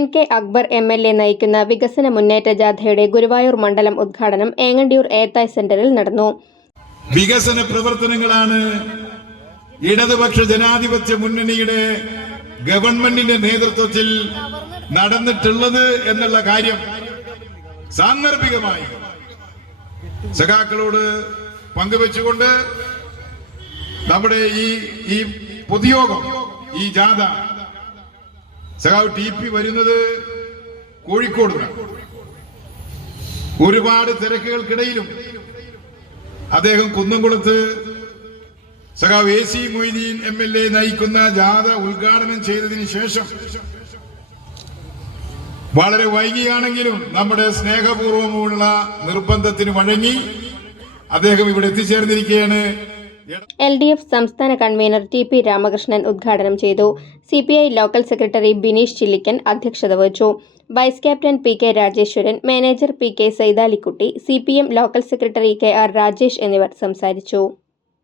NK Akbar MLA നയിക്കുന്ന വികസന മുന്നേറ്റ ജാഥയുടെ ഗുരുവായൂർ മണ്ഡലം ഉദ്ഘാടനം ഏങ്ങണ്ടിയൂർ ഏത്തായ് സെന്ററിൽ നടന്നു. വികസന പ്രവർത്തനങ്ങളാണ് ഇടതുപക്ഷ ജനാധിപത്യ മുന്നണിയുടെ ഗവൺമെന്റിന്റെ നേതൃത്വത്തിൽ നടന്നിട്ടുള്ളത് എന്നുള്ള കാര്യം സാന്ദർഭികമായി സഖാക്കളോട് പങ്കുവെച്ചുകൊണ്ട് നമ്മുടെ ഈ പൊതുയോഗം, ഈ ജാഥ സഖാവ് TP വരുന്നത് കോഴിക്കോട് ഒരുപാട് തിരക്കുകൾക്കിടയിലും അദ്ദേഹം കുന്നംകുളത്ത് സഖാവ് AC മൊയ്തീൻ MLA നയിക്കുന്ന ജാഥ ഉദ്ഘാടനം ചെയ്തതിന് ശേഷം വളരെ വൈകിയാണെങ്കിലും നമ്മുടെ സ്നേഹപൂർവമുള്ള നിർബന്ധത്തിന് വഴങ്ങി അദ്ദേഹം ഇവിടെ എത്തിച്ചേർന്നിരിക്കുകയാണ്. LDF സംസ്ഥാന കൺവീനർ TP രാമകൃഷ്ണൻ ഉദ്ഘാടനം ചെയ്തു. CPI local secretary Bineesh Chillikkan അധ്യക്ഷത വഹിച്ചു. Vice captain PK Rajeswaran, manager PK Saithalikutty, CPM local secretary KR Rajesh എന്നിവർ സംസാരിച്ചു.